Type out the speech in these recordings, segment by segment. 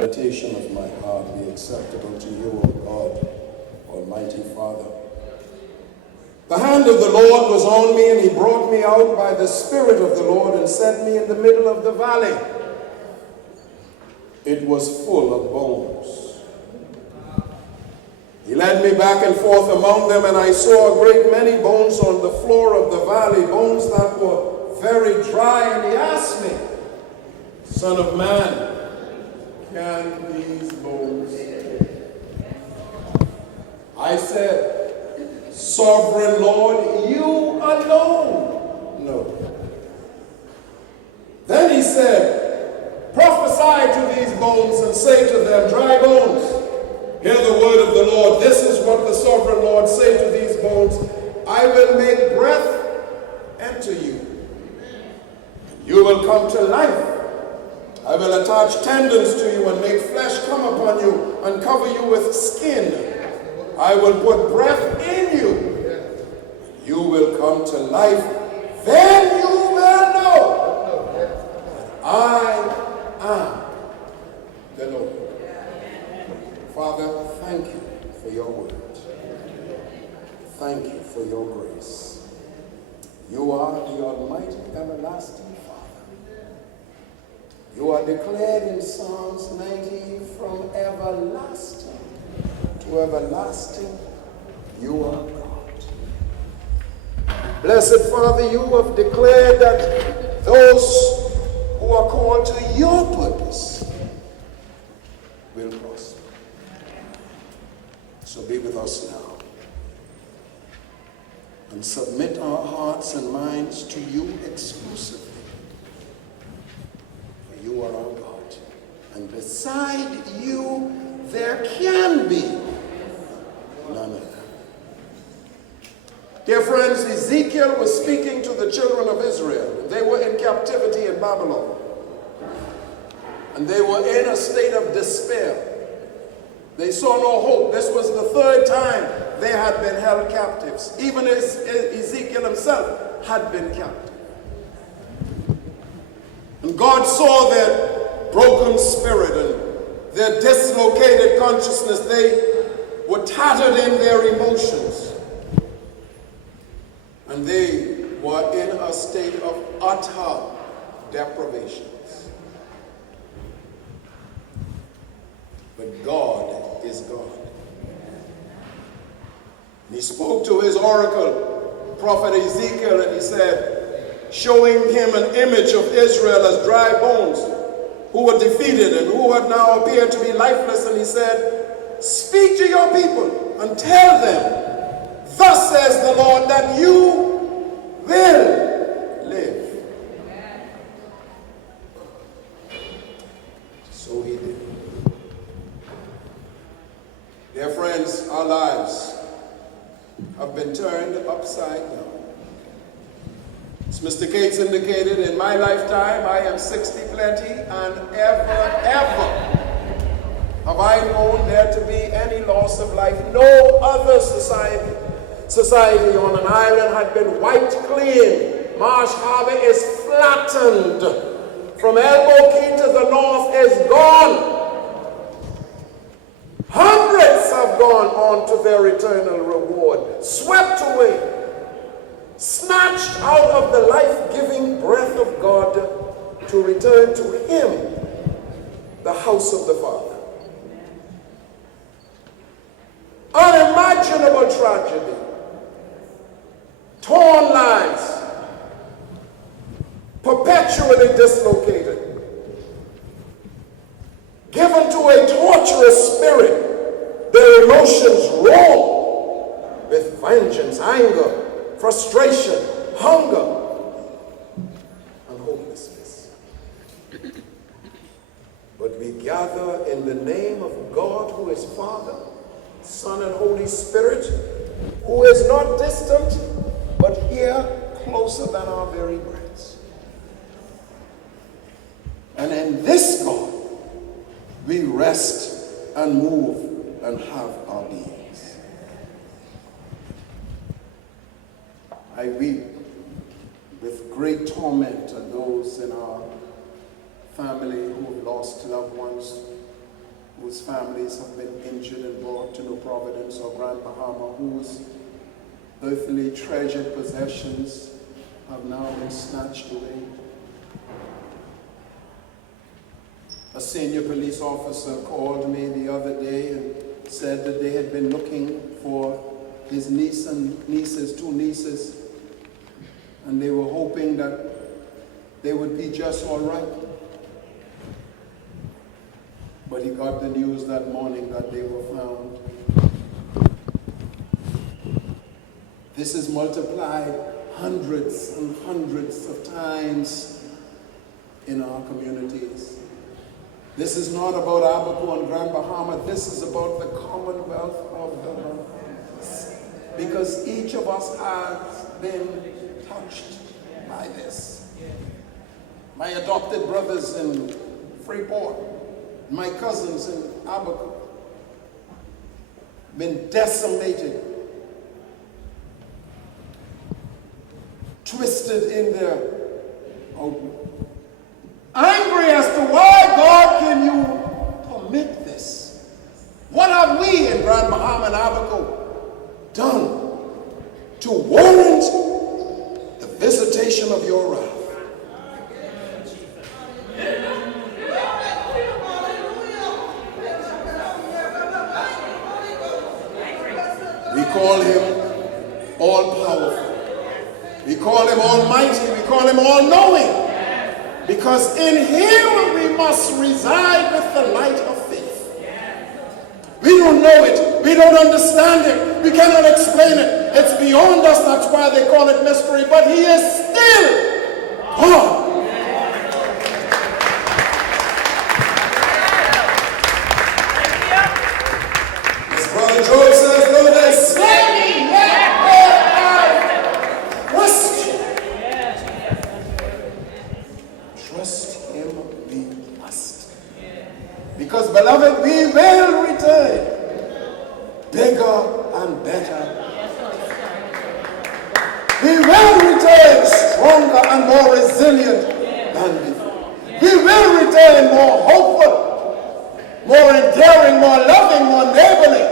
meditation of my heart be acceptable to you, O God, Almighty Father. The hand of the Lord was on me, and he brought me out by the Spirit of the Lord and set me in the middle of the valley. It was full of bones. He led me back and forth among them, and I saw a great many bones on the floor of the valley, bones that were very dry. And he asked me, Son of man, can these bones live? I said, Sovereign Lord, you alone know. Then he said, Prophesy to these bones and say to them, Dry bones, hear the word of the Lord. This is what the sovereign Lord say to these bones. I will make breath enter you. You will come to life. I will attach tendons to you and make flesh come upon you and cover you with skin. I will put breath in you. You will come to life. Then you will know that I am the Lord. Father, thank you for your word. Thank you for your grace. You are the Almighty, everlasting Father. You are declared in Psalms 90, from everlasting to everlasting, you are God. Blessed Father, you have declared that those who are called to your purpose will prosper. So be with us now and submit our hearts and minds to you exclusively. For you are our God, and beside you there can be none other. Dear friends, Ezekiel was speaking to the children of Israel. They were in captivity in Babylon, and they were in a state of despair. They saw no hope. This was the third time they had been held captives. Even as Ezekiel himself had been captive. And God saw their broken spirit and their dislocated consciousness. They were tattered in their emotions. And they were in a state of utter deprivation. But God is God. And he spoke to his oracle, prophet Ezekiel, and he said, showing him an image of Israel as dry bones, who were defeated and who had now appeared to be lifeless. And he said, speak to your people and tell them, thus says the Lord, that you will live. So he did. Dear friends, our lives have been turned upside down. As Mr. Cates indicated, in my lifetime, I am 60 plenty, and ever have I known there to be any loss of life. No other society on an island had been wiped clean. Marsh Harbor is flattened. From Elbow Key to the north is gone. Hundreds have gone on to their eternal reward, swept away, snatched out of the life-giving breath of God to return to him, the house of the Father. Unimaginable tragedy, torn lives, perpetually dislocated, given to a torturous spirit, their emotions raw with vengeance, anger, frustration, hunger, and hopelessness. But we gather in the name of God, who is Father, Son, and Holy Spirit, who is not distant, but here closer than our very breaths. And in this God, we rest and move and have our beings. I weep with great torment at those in our family who have lost loved ones whose families have been injured and brought to New Providence or Grand Bahama, whose earthly treasured possessions have now been snatched away. A senior police officer called me the other day and said that they had been looking for his niece and nieces, two nieces, and they were hoping that they would be just all right. But he got the news that morning that they were found. This is multiplied hundreds and hundreds of times in our communities. This is not about Abaco and Grand Bahama. This is about the Commonwealth of the Bahamas. Because each of us has been touched by this. My adopted brothers in Freeport, my cousins in Abaco, been decimated, twisted in their outlook. Angry as to why, God, can you permit this? What have we in Grand Bahama and Abaco done to warrant the visitation of your wrath? We call him all-powerful. We call him almighty. We call him all-knowing. Because in him we must reside with the light of faith. We don't know it. We don't understand it. We cannot explain it. It's beyond us. That's why they call it mystery. But he is still God. As Brother Job says, though they slay me, yet will I question. Trust him, we must. Because, beloved, we will return bigger and better. We will return stronger and more resilient than before. We will return more hopeful, more endearing, more loving, more neighborly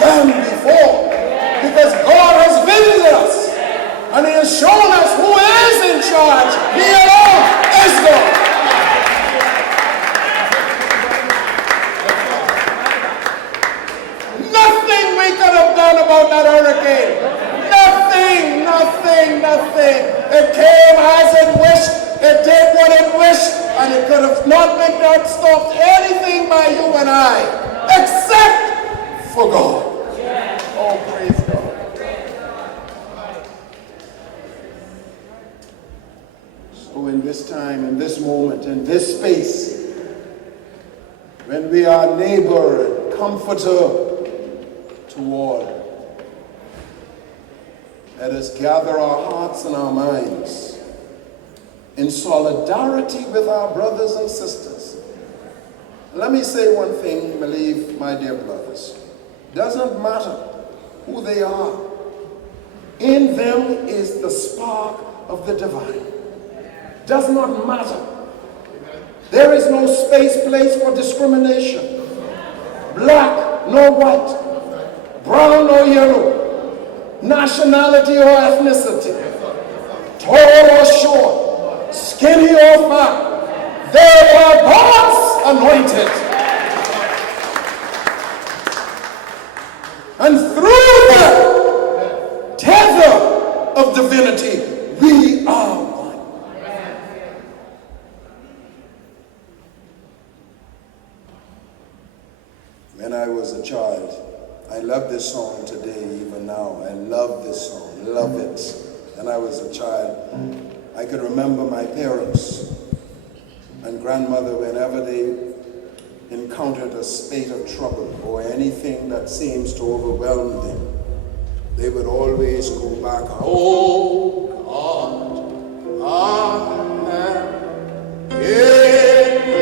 than before. Because God has visited us and he has shown us who is in charge. He alone is God. Nothing we could have done about that hurricane. Nothing. It came as it wished. It did what it wished. And it could have not stopped anything by you and I. Except for God. Oh, praise God. So in this time, in this moment, in this space, when we are neighbor and comforter to all, let us gather our hearts and our minds in solidarity with our brothers and sisters. Let me say one thing, believe, my dear brothers. Doesn't matter who they are. In them is the spark of the divine. Does not matter. There is no space, place for discrimination. Black, no white. Brown or yellow. Nationality or ethnicity. Tall or short. Skinny or fat. They are God's anointed. And through the tether of divinity, we are one. When I was a child, I love this song today, even now. I love this song, love it. When I was a child, I could remember my parents and grandmother, whenever they encountered a spate of trouble or anything that seems to overwhelm them, they would always go back, oh,